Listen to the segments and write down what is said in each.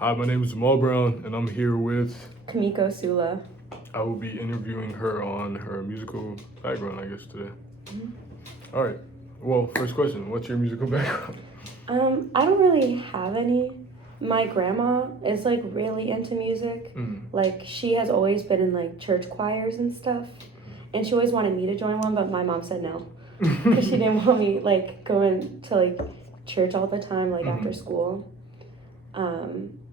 Hi, my name is Jamaal Brown, and I'm here with. Kumiko Sula. I will be interviewing her on her musical background, I guess, today. All right. Well, first question: what's your musical background? I don't really have any. My grandma is like really into music. Like she has always been in like church choirs and stuff, and she always wanted me to join one, but my mom said no because she didn't want me like going to like church all the time, like after school.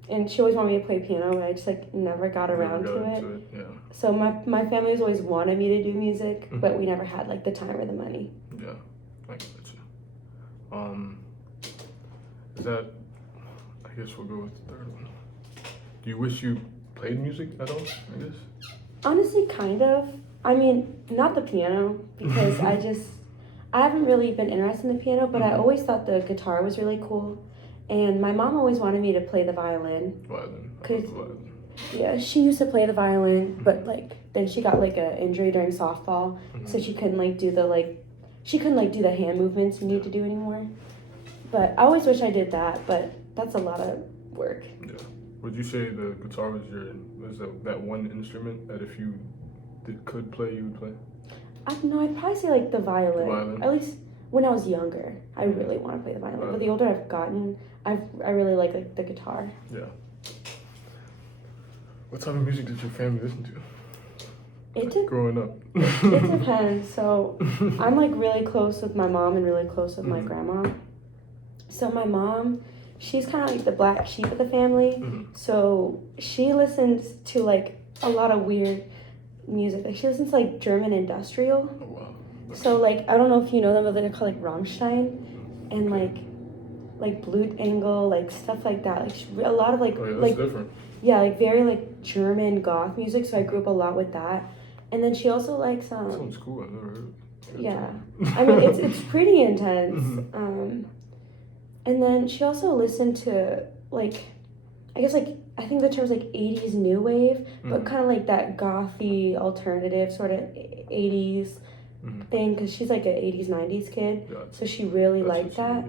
And she always wanted me to play piano, but I just like never got around to it. Yeah. So my family's always wanted me to do music, but we never had like the time or the money. Yeah, I got you. Is that? I guess we'll go with the third one. Do you wish you played music at all? I guess. Honestly, kind of. I mean, not the piano because I haven't really been interested in the piano, but I always thought the guitar was really cool. And my mom always wanted me to play the violin. Violin. Yeah, she used to play the violin, but like then she got like an injury during softball, so she couldn't like do the hand movements you need to do anymore. But I always wish I did that, but that's a lot of work. Yeah. Would you say the guitar was that one instrument that if you could play, you would play? No, I'd probably say like the violin. At least when I was younger, I really want to play the violin. But the older I've gotten, I really like the guitar. Yeah. What type of music did your family listen to? Growing up. It depends. So I'm like really close with my mom and really close with my grandma. So my mom, she's kind of like the black sheep of the family. So she listens to like a lot of weird music. Like she listens to like German industrial. Oh, wow. So like I don't know if you know them, but they're called like Rammstein and like Blut Engel, like stuff like that. Like a lot of like that's different. Yeah, like very like German goth music. So I grew up a lot with that. And then she also likes Sounds cool. I've never heard it. Yeah, I mean it's pretty intense. And then she also listened to like, I guess like I think the term's like 80s new wave, but kind of like that gothy alternative sort of 80s thing because she's like an 80s 90s kid, so she really liked that.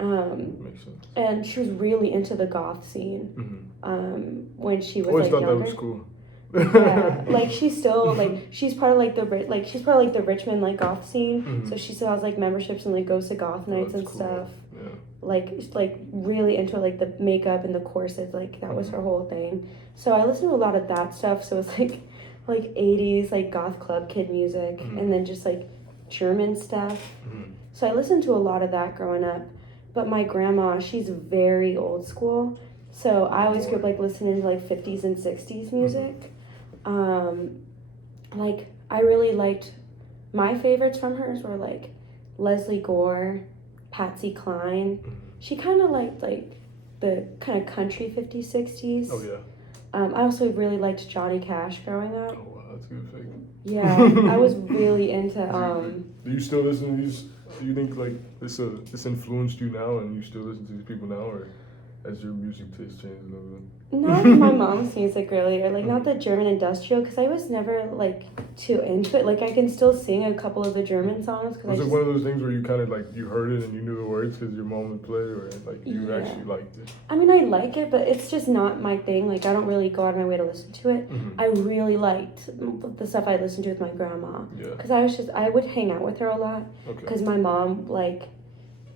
Makes sense. And she was really into the goth scene when she was always like thought younger. That was cool. Yeah, like she's still like she's part of like the Richmond like goth scene, so she still has like memberships and like goes to goth nights and stuff. Yeah. Like really into like the makeup and the corsets, like that was her whole thing. So I listened to a lot of that stuff. So it's like 80s like goth club kid music and then just like German stuff. So I listened to a lot of that growing up. But my grandma, she's very old school. So I always grew up like listening to like 50s and 60s music. Like I really liked, my favorites from hers were like Leslie Gore, Patsy Cline. She kind of liked like the kind of country 50s, 60s. Oh yeah. I also really liked Johnny Cash growing up. Oh wow, that's a good thing. Yeah, I was really into. Do you still listen to these? Do you think like this influenced you now, and you still listen to these people now, or has your music taste changed a little bit? Not my mom's music really, or like not the German industrial, because I was never like too into it. Like I can still sing a couple of the German songs. Was it one of those things where you kind of like you heard it and you knew the words because your mom would play, or like you actually liked it? I mean, I like it, but it's just not my thing. Like I don't really go out of my way to listen to it. I really liked the stuff I listened to with my grandma, because I would hang out with her a lot. Because my mom like,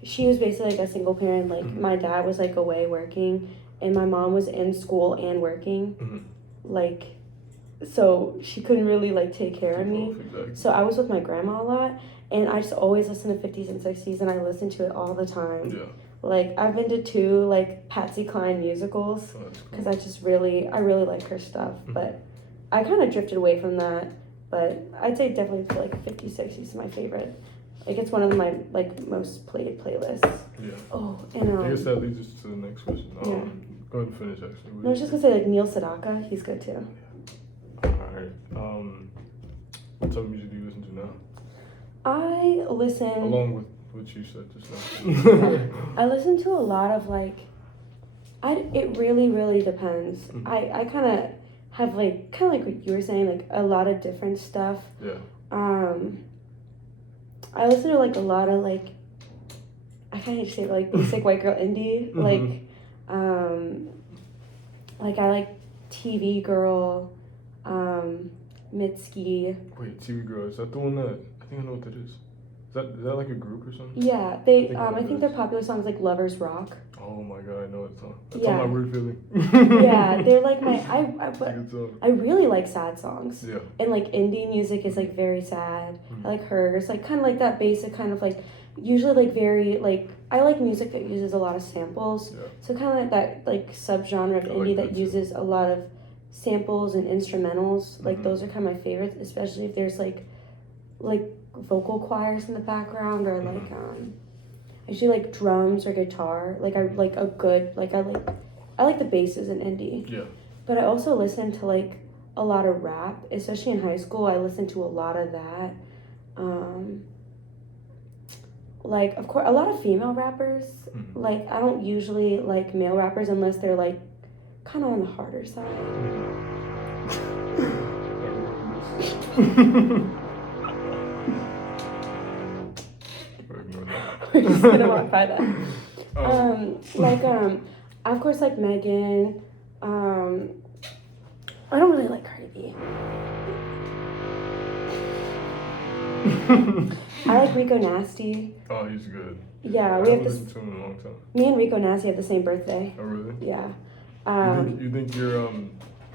she was basically like a single parent. Like my dad was like away working. And my mom was in school and working, like, so she couldn't really, like, take care of me. Exactly. So I was with my grandma a lot, and I just always listened to 50s and 60s, and I listened to it all the time. Yeah. Like, I've been to 2, like, Patsy Cline musicals, because I really like her stuff. But I kind of drifted away from that, but I'd say definitely like 50s, 60s is my favorite. Like, it's one of my, like, most played playlists. Yeah. Oh, and I guess that leads us to the next question. Yeah. Go ahead and finish, actually. No, I was just gonna say like Neil Sedaka. He's good too. Alright. What type of music do you listen to now? I listen. Along with what you said just now. I listen to a lot of like. It really depends. I kind of have like what you were saying, like a lot of different stuff. Yeah. I listen to like a lot of like. I can't say like basic white girl indie like. Like I like TV Girl, Mitski. Wait, TV Girl, is that the one that, I think I know what that is. Is that like a group or something? Yeah, I think their popular songs like Lovers Rock. Oh my god, I know that song. That's Yeah. on my Weird Feeling. Yeah, they're like I really like sad songs. Yeah. And like indie music is like very sad. I like hers, like kind of like that basic kind of like, usually like very like, I like music that uses a lot of samples. Yeah. So kind of like that like subgenre of indie that uses a lot of samples and instrumentals. Like those are kind of my favorites, especially if there's like vocal choirs in the background or like I usually like drums or guitar. Like I like a good like I like the basses in indie. Yeah. But I also listen to like a lot of rap, especially in high school. I listened to a lot of that. Like of course a lot of female rappers. Like I don't usually like male rappers unless they're like kind of on the harder side. We're just gonna walk by that. Of course, like Megan. I don't really like Cardi B. I like Rico Nasty. Oh, he's good. Yeah, we have listened to him in a long time. Me and Rico Nasty have the same birthday. Oh, really? Yeah. You think your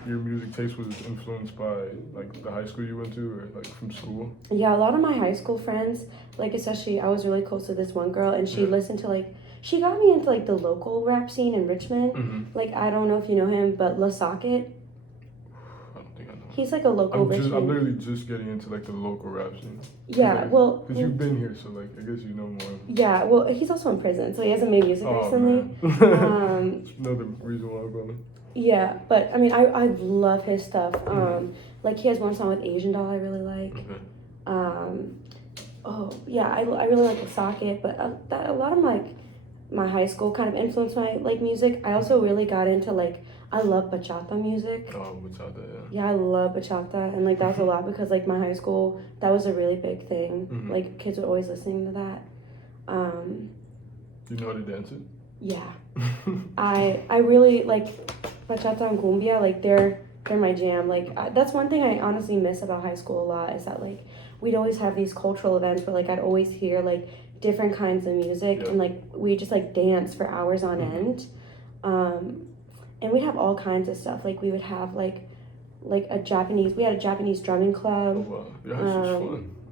music taste was influenced by like the high school you went to or like from school? Yeah, a lot of my high school friends, like especially I was really close to this one girl and she listened to like, she got me into like the local rap scene in Richmond. Like I don't know if you know him, but La Socket. I don't think I know. He's like a local Richmond. I'm literally just getting into like the local rap scene. Yeah, well. Because you've been here, so like I guess you know more. Yeah, well he's also in prison, so he hasn't made music recently. Another reason why I'm going. Yeah, but I mean, I love his stuff. Like he has one song with Asian Doll I really like. Oh yeah, I really like the Socket, but a lot of my high school kind of influenced my like music. I also really got into like I love bachata music. Oh, bachata, yeah. Yeah, I love bachata, and like that was a lot because like my high school that was a really big thing. Like kids were always listening to that. Do you know how to dance it? Yeah, I really like bachata and cumbia. Like they're my jam. Like that's one thing I honestly miss about high school a lot is that like we'd always have these cultural events where like I'd always hear like different kinds of music and like we just like dance for hours on end. And we'd have all kinds of stuff. Like we would have we had a Japanese drumming club. Oh, wow. Yeah,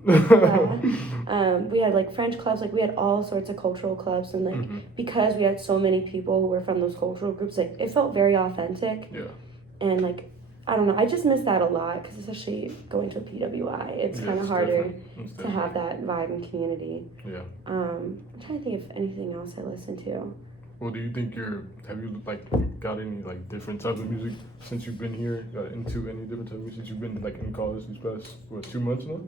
that's fun. We had like French clubs, like we had all sorts of cultural clubs, and like because we had so many people who were from those cultural groups, like it felt very authentic. Yeah. And like I don't know, I just miss that a lot because especially going to a PWI, it's kind of harder to have that vibe and community. Yeah. I'm trying to think of anything else I listen to. Well, do you think have you like got any like different types of music since you've been here? Got into any different type of music since you've been like in college these past 2 months now?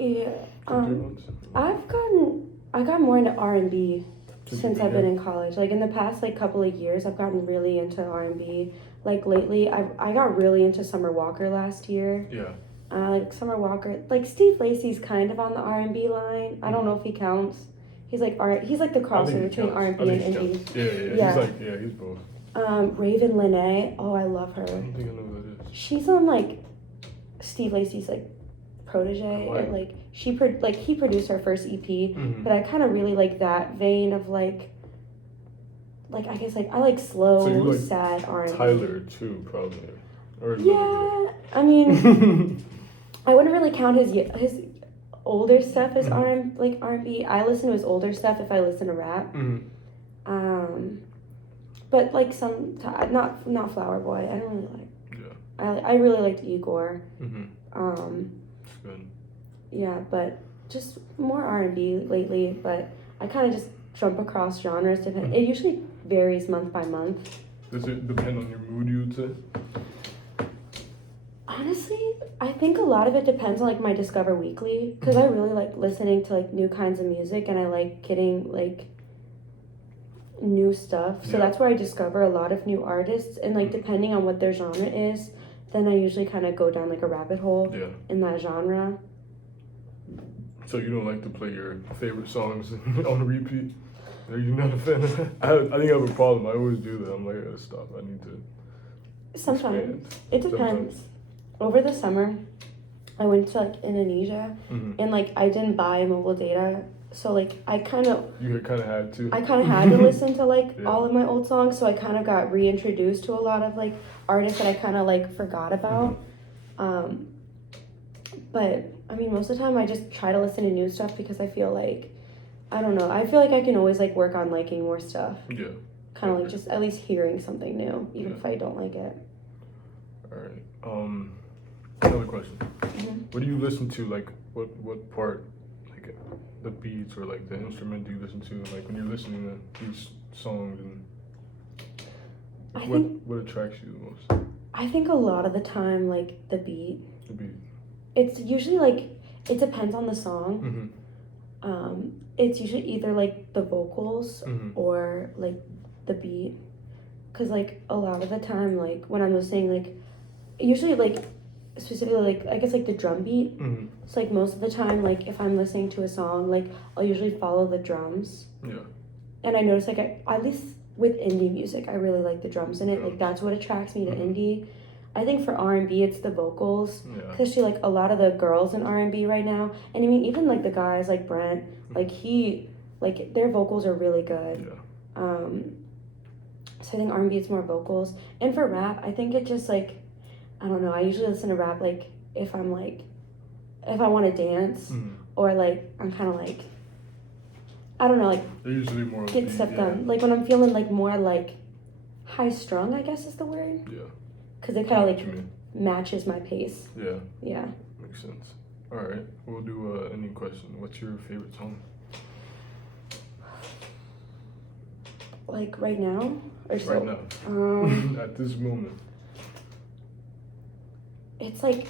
Yeah. 3 months? I got more into R&B since I've been in college. Like in the past like couple of years, I've gotten really into R&B. Like lately, I got really into Summer Walker last year. Yeah. Like Summer Walker, like Steve Lacy's kind of on the R&B line. I don't know if he counts. He's like the crossover between R&B and indie. Yeah. He's both. Raven Lene. Oh, I love her. I don't think I know who that is. She's on like Steve Lacy's like protege, and like he produced her first EP. But I kind of really like that vein of like I guess like I like slow, so you like sad R&B. Tyler too, probably. Or I mean, I wouldn't really count his older stuff as R&B. I listen to his older stuff if I listen to rap. But like not Flower Boy. I don't really like. Yeah. I really liked Igor. It's good. Yeah, but just more R&B lately. But I kind of just jump across genres. It usually varies month by month. Does it depend on your mood, you would say? Honestly, I think a lot of it depends on like my Discover Weekly because I really like listening to like new kinds of music and I like getting like new stuff. So that's where I discover a lot of new artists and like depending on what their genre is, then I usually kind of go down like a rabbit hole in that genre. So you don't like to play your favorite songs on repeat? Are you not a fan of that? I think I have a problem. I always do that. I'm like, I gotta stop. I need to Sometimes. expand? It depends. Over the summer, I went to like Indonesia, and like I didn't buy mobile data, so like I kind of had to. I kind of had to listen to like Yeah. all of my old songs, so I kind of got reintroduced to a lot of like artists that I kind of like forgot about. But I mean, most of the time I just try to listen to new stuff because I feel like, I don't know, I feel like I can always like work on liking more stuff. Yeah. Kind of like just at least hearing something new, even if I don't like it. All right. Another question. What do you listen to? Like, what part, like, the beats or like the instrument do you listen to? Like when you're listening to these songs, and what attracts you the most? I think a lot of the time, like the beat. The beat. It's usually like it depends on the song. It's usually either like the vocals or like the beat, cause like a lot of the time, like when I'm listening, like usually like specifically like I guess like the drum beat. It's like most of the time, like if I'm listening to a song, like I'll usually follow the drums. Yeah. And I notice like at least with indie music, I really like the drums in it. Like that's what attracts me to indie. I think for R&B, it's the vocals, especially like a lot of the girls in R&B right now, and I mean even like the guys like Brent, like their vocals are really good. So I think R&B it's more vocals, and for rap, I think it just like, I don't know. I usually listen to rap like if I want to dance or like I'm kind of like, I don't know, like they're usually more get stuff done. Like when I'm feeling like more like high strung, I guess is the word. Yeah. Because it kind of like matches my pace. Yeah. Yeah. Makes sense. All right. We'll do any question. What's your favorite song? Like right now? Or so? Right now. At this moment. It's like,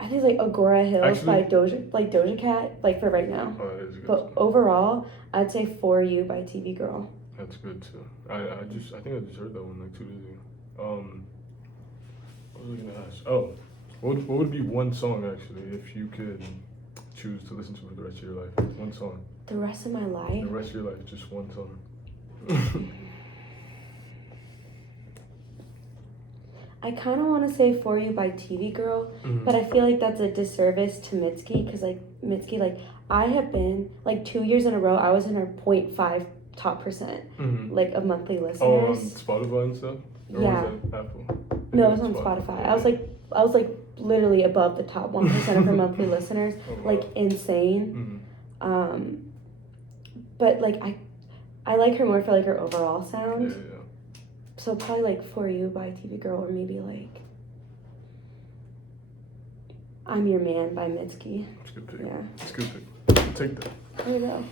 I think it's like Agora Hills by Doja Cat, like for right now. Oh, that is a good song. Overall, I'd say For You by TV Girl. That's good too. I think I just heard that one like 2 days ago. What was I gonna ask? Oh, what would be one song actually if you could choose to listen to for the rest of your life? One song. The rest of my life? The rest of your life, just one song. I kind of want to say For You by TV Girl, but I feel like that's a disservice to Mitski, because like Mitski, like I have been like 2 years in a row, I was in her 0.5 top percent like of monthly listeners. Oh, on Spotify and stuff? Or yeah. Was it Apple? No, it was on Spotify. I was like literally above the top 1% of her monthly listeners. Oh, wow. Like insane. But like I like her more for like her overall sound. Yeah. So probably like For You by TV Girl, or maybe like I'm Your Man by Mitski. That's a good pick. Yeah. That's a good pick. Take that. There you go.